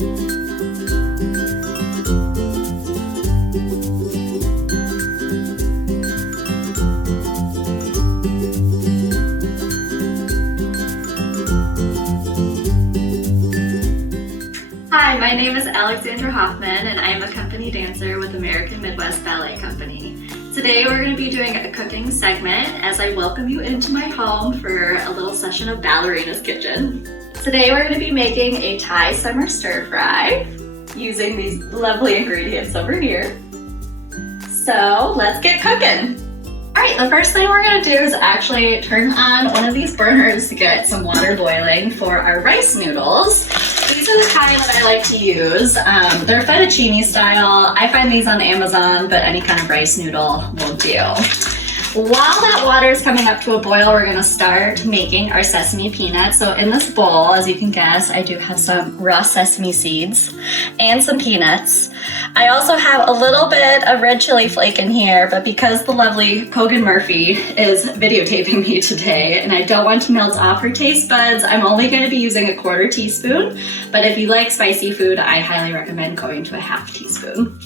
Hi, my name is Alexandra Hoffman, and I am a company dancer with American Midwest Ballet Company. Today we're going to be doing a cooking segment as I welcome you into my home for a little session of Ballerina's Kitchen. Today we're going to be making a Thai summer stir fry using these lovely ingredients over here. So let's get cooking. Alright, the first thing we're going to do is actually turn on one of these burners to get some water boiling for our rice noodles. These are the kind that I like to use. They're fettuccine style. I find these on Amazon, but any kind of rice noodle will do. While that water is coming up to a boil, we're gonna start making our sesame peanuts. So in this bowl, as you can guess, I do have some raw sesame seeds and some peanuts. I also have a little bit of red chili flake in here, but because the lovely Kogan Murphy is videotaping me today and I don't want to melt off her taste buds, I'm only gonna be using a 1/4 teaspoon. But if you like spicy food, I highly recommend going to a 1/2 teaspoon.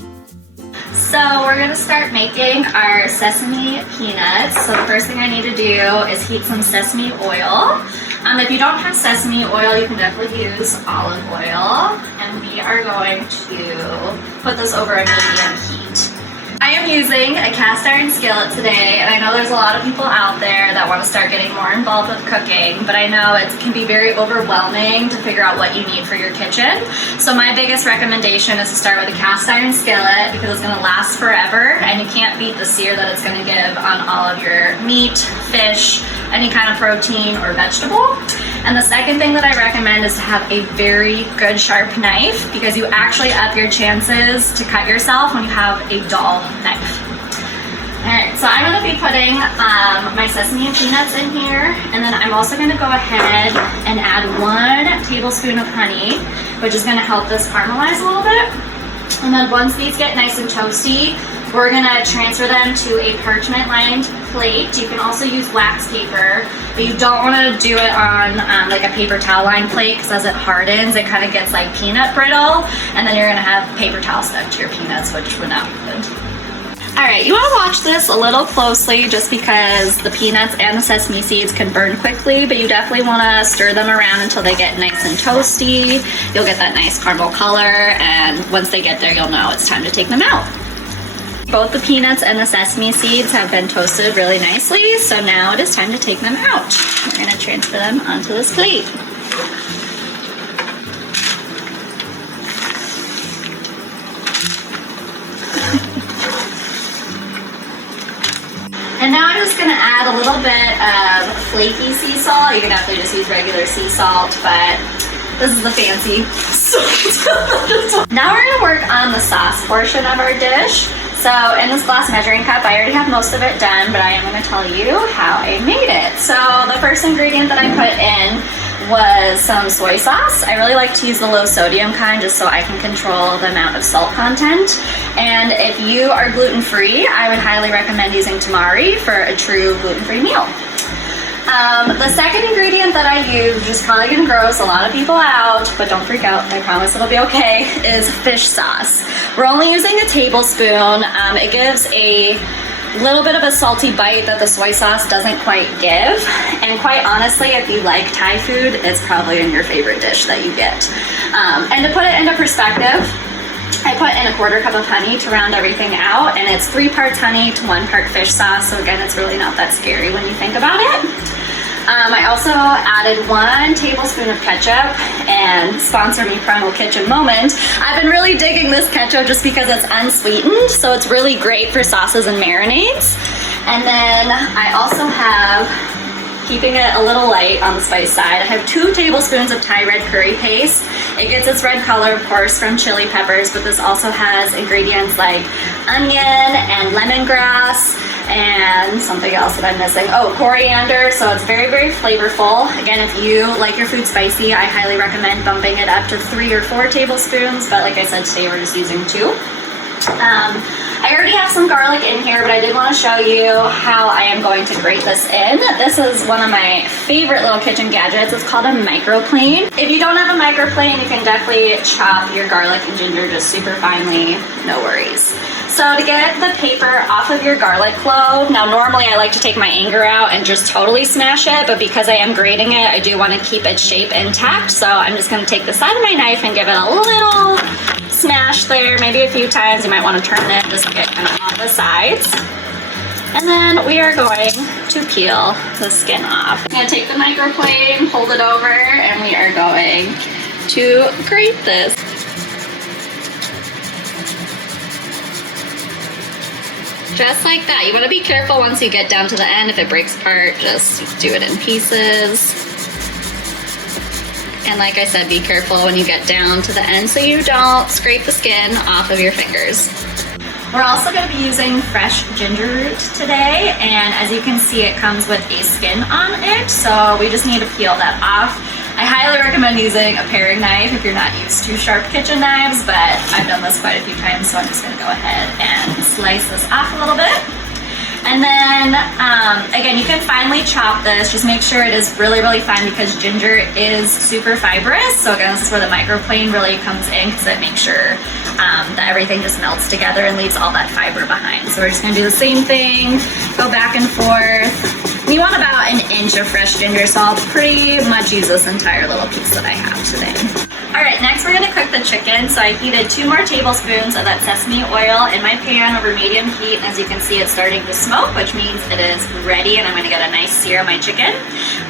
So we're gonna start making our sesame peanuts. So the first thing I need to do is heat some sesame oil. If you don't have sesame oil, you can definitely use olive oil. And we are going to put this over a medium heat. I am using a cast iron skillet today, and I know there's a lot of people out there that want to start getting more involved with cooking, but I know it can be very overwhelming to figure out what you need for your kitchen. So my biggest recommendation is to start with a cast iron skillet because it's going to last forever, and you can't beat the sear that it's going to give on all of your meat, fish, any kind of protein or vegetable. And the second thing that I recommend is to have a very good sharp knife because you actually up your chances to cut yourself when you have a dull knife. Alright, so I'm going to be putting my sesame and peanuts in here, and then I'm also going to go ahead and add 1 tablespoon of honey, which is going to help this caramelize a little bit. And then once these get nice and toasty, we're going to transfer them to a parchment lined plate. You can also use wax paper, but you don't want to do it on like a paper towel lined plate because as it hardens, it kind of gets like peanut brittle, and then you're going to have paper towel stuck to your peanuts, which would not be good. Alright, you want to watch this a little closely just because the peanuts and the sesame seeds can burn quickly, but you definitely want to stir them around until they get nice and toasty. You'll get that nice caramel color, and once they get there, you'll know it's time to take them out. Both the peanuts and the sesame seeds have been toasted really nicely, so now it is time to take them out. We're going to transfer them onto this plate. And now I'm just going to add a little bit of flaky sea salt. You can definitely just use regular sea salt, but this is the fancy salt. Now we're going to work on the sauce portion of our dish. So in this glass measuring cup, I already have most of it done, but I am going to tell you how I made it. So the first ingredient that I put in was some soy sauce. I really like to use the low sodium kind just so I can control the amount of salt content. And if you are gluten-free, I would highly recommend using tamari for a true gluten-free meal. The second ingredient that I use, which is probably going to gross a lot of people out, but don't freak out, I promise it'll be okay, is fish sauce. We're only using a tablespoon. It gives a little bit of a salty bite that the soy sauce doesn't quite give. And quite honestly, if you like Thai food, it's probably in your favorite dish that you get. And to put it into perspective, I put in a 1/4 cup of honey to round everything out, and it's 3 parts honey to 1 part fish sauce. So again, it's really not that scary when you think about it. I also added 1 tablespoon of ketchup, and sponsor me Primal Kitchen moment. I've been really digging this ketchup just because it's unsweetened, so it's really great for sauces and marinades. And then I also have, keeping it a little light on the spice side, I have 2 tablespoons of Thai red curry paste. It gets its red color, of course, from chili peppers, but this also has ingredients like onion and lemongrass and something else that I'm missing. Oh, coriander, so it's very, very flavorful. Again, if you like your food spicy, I highly recommend bumping it up to 3 or 4 tablespoons, but like I said, today we're just using 2. I already have some garlic in here, but I did want to show you how I am going to grate this in. This is one of my favorite little kitchen gadgets. It's called a microplane. If you don't have a microplane, you can definitely chop your garlic and ginger just super finely, no worries. So to get the paper off of your garlic clove, now normally I like to take my anger out and just totally smash it, but because I am grating it, I do want to keep its shape intact. So I'm just going to take the side of my knife and give it a little smash there, maybe a few times. You might want to turn it just to get kind of on the sides. And then we are going to peel the skin off. I'm going to take the microplane, hold it over, and we are going to grate this. Just like that. You want to be careful once you get down to the end. If it breaks apart, just do it in pieces. And like I said, be careful when you get down to the end so you don't scrape the skin off of your fingers. We're also going to be using fresh ginger root today, and as you can see, it comes with a skin on it, so we just need to peel that off. I highly recommend using a paring knife if you're not used to sharp kitchen knives, but I've done this quite a few times, so I'm just going to go ahead and slice this off a little bit. And then, again, you can finely chop this. Just make sure it is really, really fine because ginger is super fibrous. So again, this is where the microplane really comes in because it makes sure that everything just melts together and leaves all that fiber behind. So we're just gonna do the same thing, go back and forth. You want about an inch of fresh ginger, so I'll pretty much use this entire little piece that I have today. All right, next we're gonna cook the chicken. So I heated 2 more tablespoons of that sesame oil in my pan over medium heat. As you can see, it's starting to smoke, which means it is ready, and I'm gonna get a nice sear on my chicken.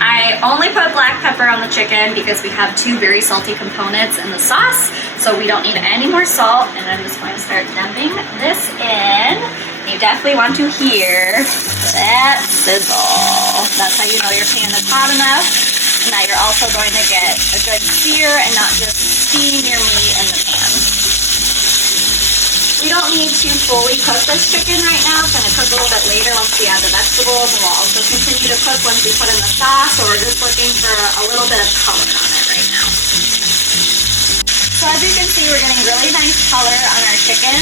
I only put black pepper on the chicken because we have 2 very salty components in the sauce, so we don't need any more salt. And I'm just going to start dumping this in. You definitely want to hear that sizzle. That's how you know your pan is hot enough. Now you're also going to get a good sear and not just steam your meat in the pan. We don't need to fully cook this chicken right now. It's going to cook a little bit later once we add the vegetables, and we'll also continue to cook once we put in the sauce, so we're just looking for a little bit of color on it right now. So as you can see, we're getting really nice color on our chicken.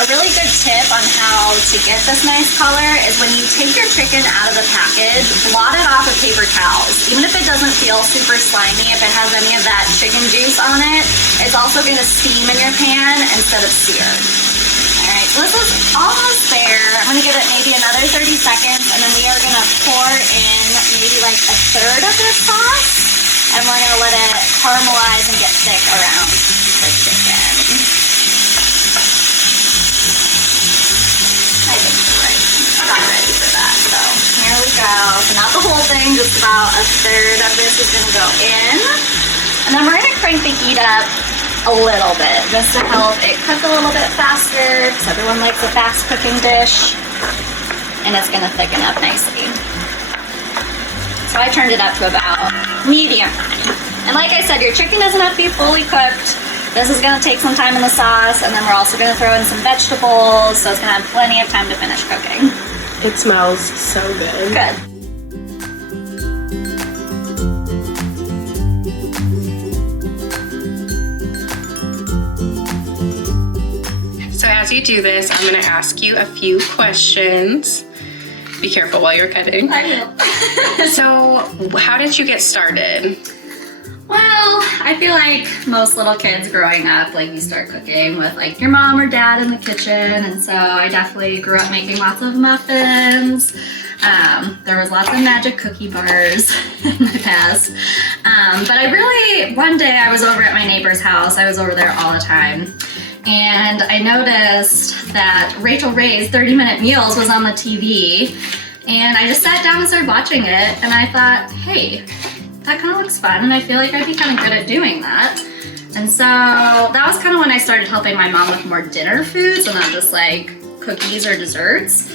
A really good tip on how to get this nice color is when you take your chicken out of the package, blot it off with paper towels. Even if it doesn't feel super slimy, if it has any of that chicken juice on it, it's also going to steam in your pan instead of sear. All right, so this is almost there. I'm going to give it maybe another 30 seconds, and then we are going to pour in maybe like a third of this sauce. And we're going to let it caramelize and get thick around the chicken. I think we're right. I'm not ready for that, so here we go. So not the whole thing, just about a third of this is going to go in. And then we're going to crank the heat up a little bit, just to help it cook a little bit faster, because everyone likes a fast cooking dish. And it's going to thicken up nicely. So I turned it up to about medium high. And like I said, your chicken doesn't have to be fully cooked. This is gonna take some time in the sauce, and then we're also gonna throw in some vegetables, so it's gonna have plenty of time to finish cooking. It smells so good. Good. So as you do this, I'm gonna ask you a few questions. Be careful while you're cutting. I will. So, how did you get started? Well, I feel like most little kids growing up, like you start cooking with like your mom or dad in the kitchen, and so I definitely grew up making lots of muffins. There was lots of magic cookie bars in my past. But one day I was over at my neighbor's house. I was over there all the time. And I noticed that Rachel Ray's 30-Minute Meals was on the TV, and I just sat down and started watching it, and I thought, hey, that kind of looks fun, and I feel like I'd be kind of good at doing that. And so that was kind of when I started helping my mom with more dinner foods and not just like cookies or desserts,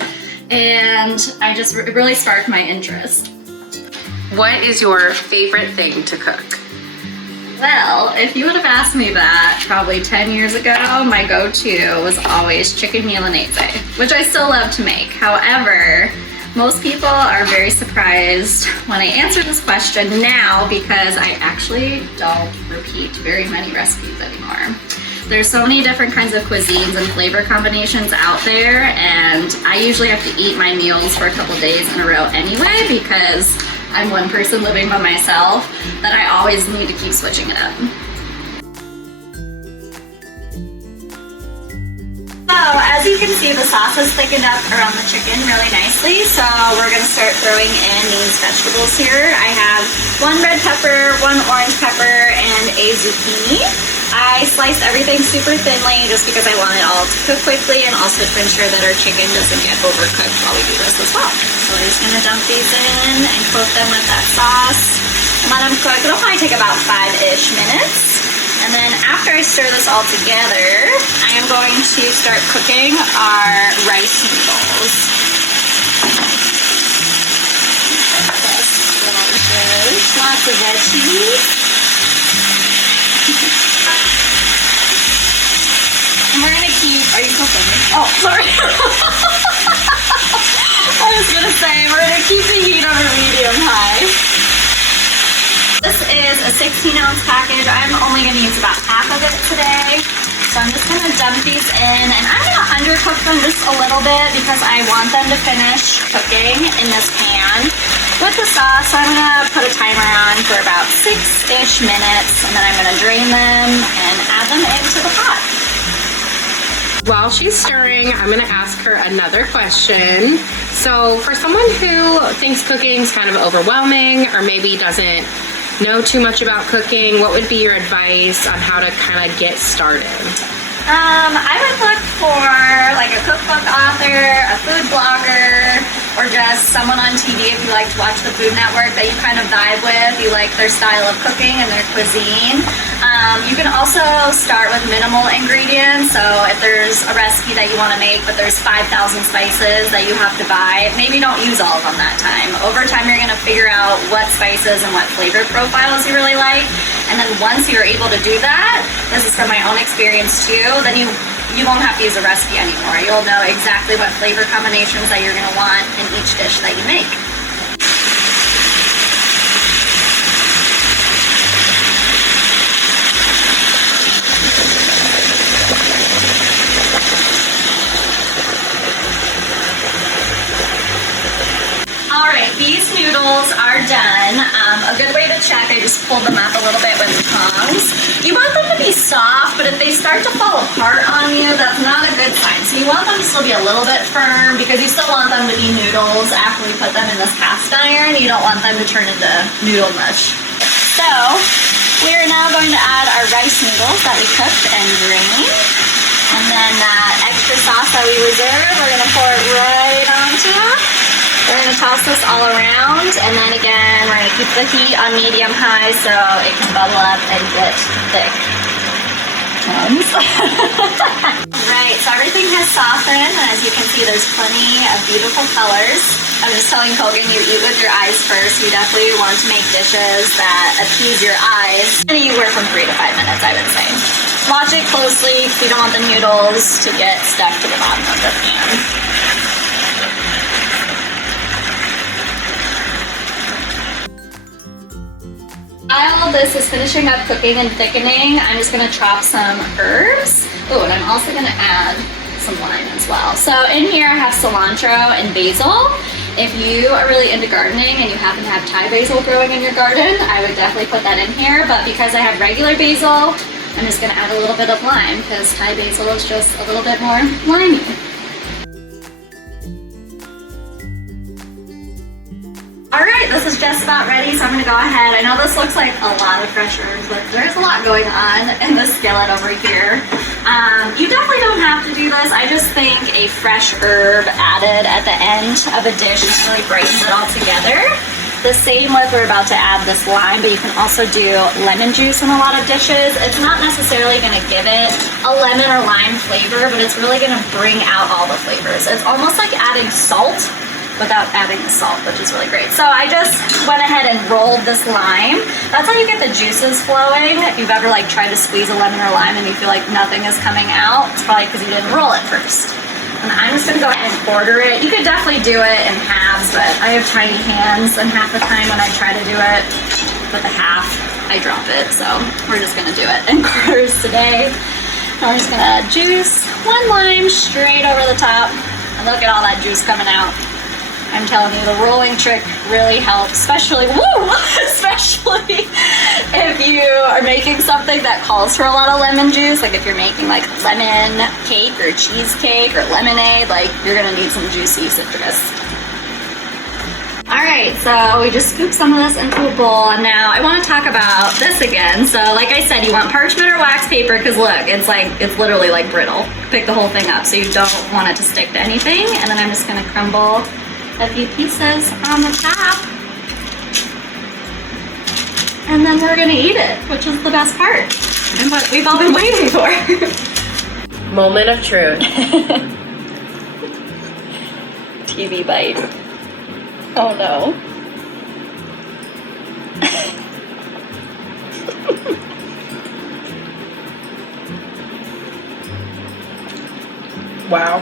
and it really sparked my interest. What is your favorite thing to cook? Well, if you would have asked me that probably 10 years ago, my go-to was always chicken milanese, which I still love to make. However, most people are very surprised when I answer this question now because I actually don't repeat very many recipes anymore. There's so many different kinds of cuisines and flavor combinations out there, and I usually have to eat my meals for a couple days in a row anyway because I'm one person living by myself, that I always need to keep switching it up. So as you can see, the sauce has thickened up around the chicken really nicely, so we're gonna start throwing in these vegetables here. I have 1 red pepper, 1 orange pepper, and a zucchini. I sliced everything super thinly just because I want it all to cook quickly and also to ensure that our chicken doesn't get overcooked while we do this as well. So we're just gonna dump these in and coat them with that sauce and let them cook. It'll probably take about 5-ish minutes. And then after I stir this all together, I am going to start cooking our rice noodles. Lots of veggies. And we're gonna keep, are you cooking? Oh, sorry. I was gonna say, we're gonna keep the heat over medium-high. This is a 16-ounce package. I'm only gonna use about half of it today. So I'm just gonna dump these in, and I'm gonna undercook them just a little bit because I want them to finish cooking in this pan with the sauce. So I'm gonna put a timer on for about 6-ish minutes, and then I'm gonna drain them and add them into the pot. While she's stirring, I'm gonna ask her another question. So for someone who thinks cooking is kind of overwhelming or maybe doesn't know too much about cooking, what would be your advice on how to kind of get started? I would look for like a cookbook author, a food blogger, or just someone on TV if you like to watch the Food Network that you kind of vibe with, you like their style of cooking and their cuisine. You can also start with minimal ingredients, so if there's a recipe that you want to make but there's 5,000 spices that you have to buy, maybe don't use all of them that time. Over time you're going to figure out what spices and what flavor profiles you really like, and then once you're able to do that, this is from my own experience too, then you won't have to use a recipe anymore. You'll know exactly what flavor combinations that you're going to want in each dish that you make. Alright, these noodles are done. A good way to check, I just pulled them up a little bit with the tongs. You want them to be soft, but if they start to fall apart on you, that's not a good sign. So you want them to still be a little bit firm because you still want them to be noodles after we put them in this cast iron. You don't want them to turn into noodle mush. So we are now going to add our rice noodles that we cooked and drained. And then that extra sauce that we reserved, we're going to pour it right onto it. We're going to toss this all around, and then again, we're going to keep the heat on medium-high so it can bubble up and get thick. Right, so everything has softened, and as you can see, there's plenty of beautiful colors. I was just telling Kogan, you eat with your eyes first. You definitely want to make dishes that appease your eyes anywhere from 3 to 5 minutes, I would say. Watch it closely because you don't want the noodles to get stuck to the bottom of the pan. While this is finishing up cooking and thickening, I'm just going to chop some herbs. Oh, and I'm also going to add some lime as well. So in here I have cilantro and basil. If you are really into gardening and you happen to have Thai basil growing in your garden, I would definitely put that in here. But because I have regular basil, I'm just going to add a little bit of lime because Thai basil is just a little bit more limey. Alright, this is just about ready, so I'm going to go ahead. I know this looks like a lot of fresh herbs, but there's a lot going on in this skillet over here. You definitely don't have to do this. I just think a fresh herb added at the end of a dish just really brightens it all together. The same with, we're about to add this lime, but you can also do lemon juice in a lot of dishes. It's not necessarily going to give it a lemon or lime flavor, but it's really going to bring out all the flavors. It's almost like adding salt without adding the salt, which is really great. So I just went ahead and rolled this lime. That's how you get the juices flowing. If you've ever like tried to squeeze a lemon or lime and you feel like nothing is coming out, it's probably because you didn't roll it first. And I'm just gonna go ahead and quarter it. You could definitely do it in halves, but I have tiny hands, and half the time when I try to do it with a half, I drop it. So we're just gonna do it in quarters today. We're just gonna add juice, 1 lime straight over the top. And look at all that juice coming out. I'm telling you, the rolling trick really helps, especially if you are making something that calls for a lot of lemon juice. Like if you're making like lemon cake or cheesecake or lemonade, like you're gonna need some juicy citrus. All right, so we just scooped some of this into a bowl, and now I want to talk about this again. So like I said, you want parchment or wax paper, because look, it's literally like brittle. Pick the whole thing up, so you don't want it to stick to anything. And then I'm just gonna crumble a few pieces on the top. And then we're gonna eat it, which is the best part, and what we've all been waiting for. Moment of truth. TV bite. Oh no. Wow.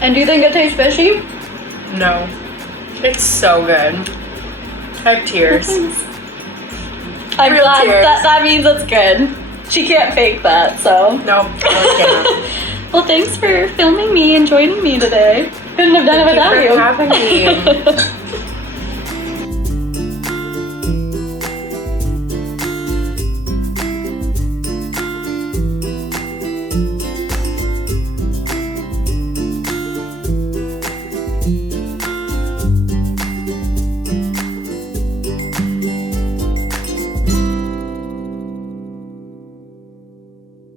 And do you think it tastes fishy? No. It's so good. I have tears. I'm Real glad tears. that means it's good. She can't fake that, so. Nope, I can't. Well, thanks for filming me and joining me today. Couldn't have done it without Thank you. you for having me.